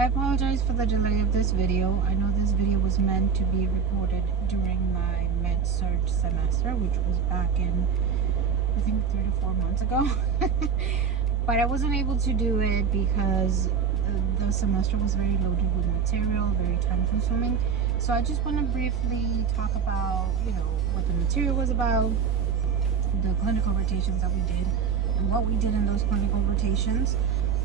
I apologize for the delay of this video. I know this video was meant to be recorded during my Med-Surg semester, which was back in, I think, 3 to 4 months ago. But I wasn't able to do it because the semester was very loaded with material, very time consuming. So I just want to briefly talk about, what the material was about, the clinical rotations that we did, and what we did in those clinical rotations.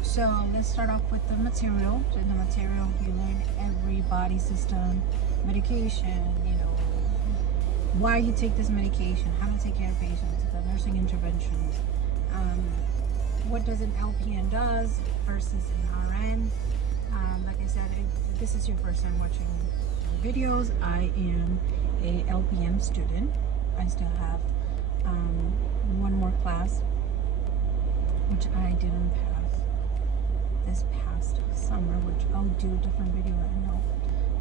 So let's start off with the material. So in the material, you learn every body system, medication, why you take this medication, how to take care of patients, the nursing interventions, what does an LPN does versus an RN. Like I said, if this is your first time watching videos, I am a LPN student. I still have one more class, which I didn't pass this past summer, which I'll do a different video and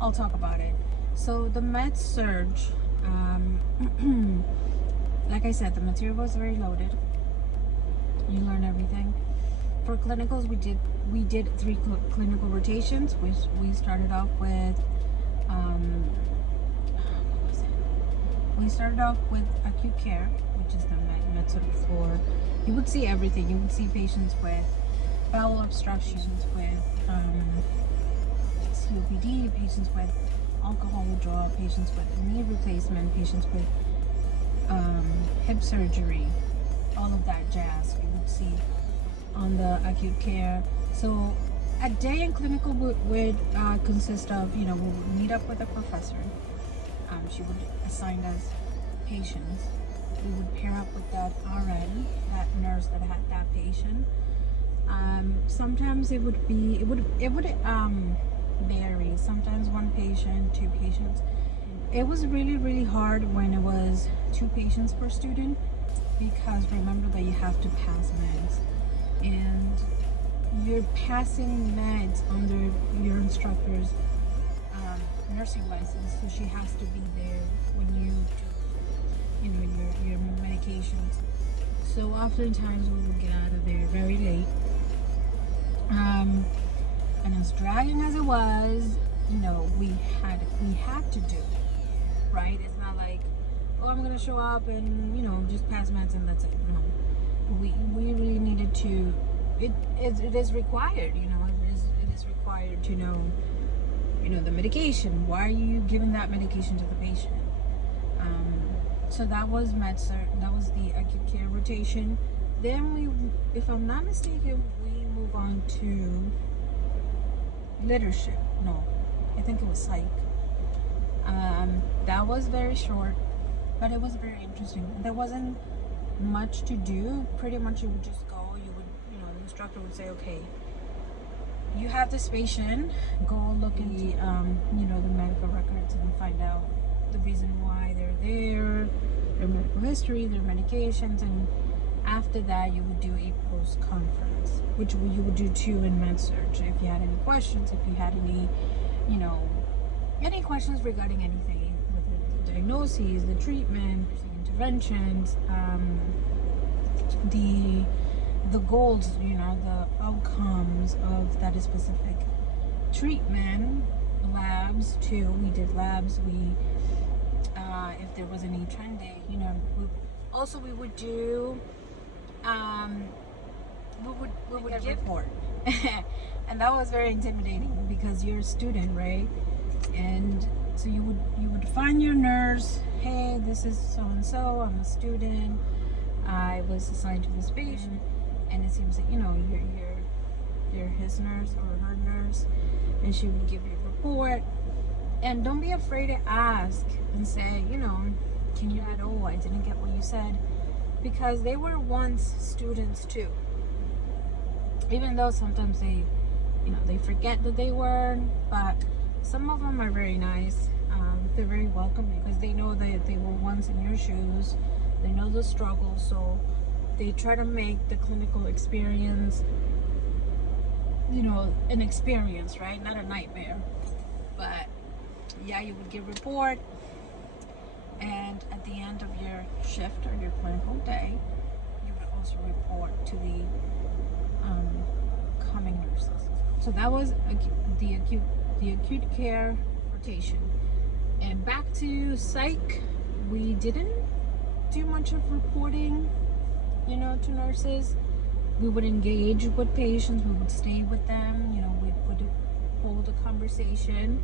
I'll talk about it. So the Med-Surg, like I said, the material was very loaded. You learn everything. For clinicals, we did 3 clinical rotations. We started off with what was it? We started off with acute care, which is the Med-Surg floor. You would see everything. You would see patients with bowel obstructions, with COPD, patients with alcohol withdrawal, patients with knee replacement, patients with hip surgery, all of that jazz you would see on the acute care. So a day in clinical would consist of, we would meet up with a professor. She would assign us patients. We would pair up with that RN, that nurse that had that patient. Sometimes it would vary. Sometimes 1 patient, 2 patients. It was really hard when it was 2 patients per student, because remember that you have to pass meds, and you're passing meds under your instructor's nursing license, so she has to be there when you do your medications. So oftentimes we would get out of there very late. And as dragging as it was, we had to do it, right? It's not like, oh, I'm gonna show up and just pass meds and that's it. No, we really needed to. It is required, it is required to know, the medication. Why are you giving that medication to the patient? So that was Med-Surg. That was the acute care rotation. Then if I'm not mistaken, we move on to leadership. No, I think it was psych. That was very short, but it was very interesting. There wasn't much to do. Pretty much you would just go. The instructor would say, okay, you have this patient, go look in the medical records and find out the reason why they're there, their medical history, their medications, and after that you would do a post-conference, which you would do too in Med-Surg. If you had any questions, if you had any any questions regarding anything with the diagnoses, the treatment, the interventions, the goals, the outcomes of that specific treatment. Labs too, we did labs. If there was any trending, we would do we would give report. And that was very intimidating because you're a student, right? And so you would find your nurse. Hey, this is so and so, I'm a student, I was assigned to this patient, and it seems that you're his nurse or her nurse, and she would give you a report. And don't be afraid to ask and say, can you add, oh, I didn't get what you said, because they were once students too. Even though sometimes they forget that they were, but some of them are very nice. They're very welcoming because they know that they were once in your shoes. They know the struggle, so they try to make the clinical experience, an experience, right? Not a nightmare. But yeah, you would give report, and at the end of your shift or your clinical day, you would also report to the coming nurses. So that was the acute care rotation. And back to psych, we didn't do much of reporting, you know, to nurses. We would engage with patients, we would stay with them, you know, we would hold a conversation,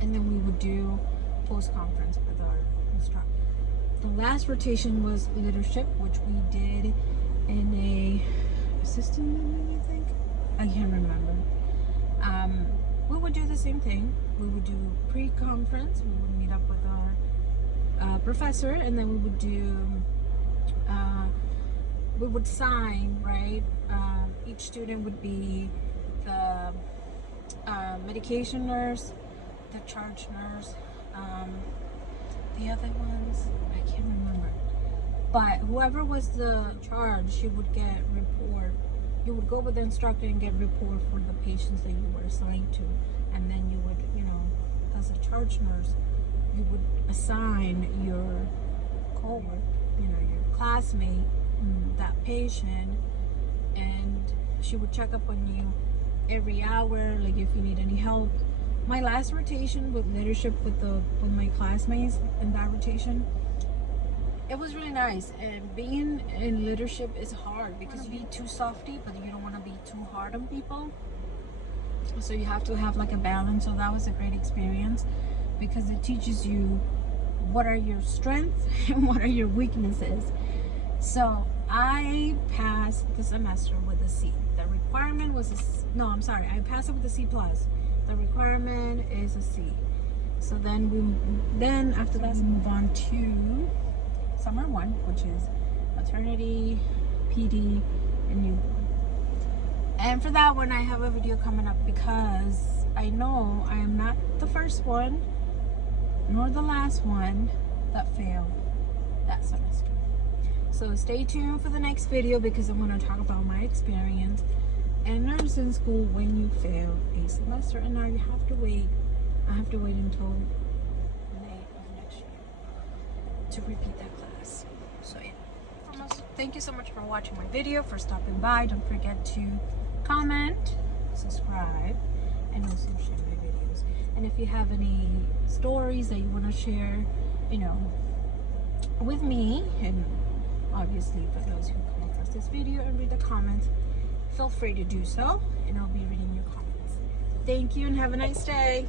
and then we would do post-conference with our instructor. The last rotation was leadership, which we did in a assistant meeting, I think. I can't remember. We would do the same thing. We would do pre-conference. We would meet up with our professor, and then we would do, we would sign, right? Each student would be the medication nurse, the charge nurse, the other ones, I can't remember. But whoever was the charge, she would get report. You would go with the instructor and get report for the patients that you were assigned to. And then you would, you know, as a charge nurse, you would assign your cohort, you know, your classmate, that patient, and she would check up on you every hour, like if you need any help. My last rotation with leadership with my classmates in that rotation, it was really nice. And being in leadership is hard because you be too softy, but you don't want to be too hard on people. So you have to have like a balance. So that was a great experience because it teaches you what are your strengths and what are your weaknesses. So I passed the semester with a C. The requirement was I passed it with a C+. The requirement is a C. So then after that we move on to summer 1, which is maternity, PD, and newborn. And for that one, I have a video coming up because I know I am not the first one nor the last one that failed that semester. So stay tuned for the next video because I'm going to talk about my experience in nursing school when you fail a semester. And now you have to wait. I have to wait until May of next year to repeat that class. So yeah. Thank you so much for watching my video, for stopping by. Don't forget to comment, subscribe, and also share my videos. And if you have any stories that you want to share, you know, with me, and obviously for those who come across this video and read the comments, feel free to do so, and I'll be reading your comments. Thank you and have a nice day.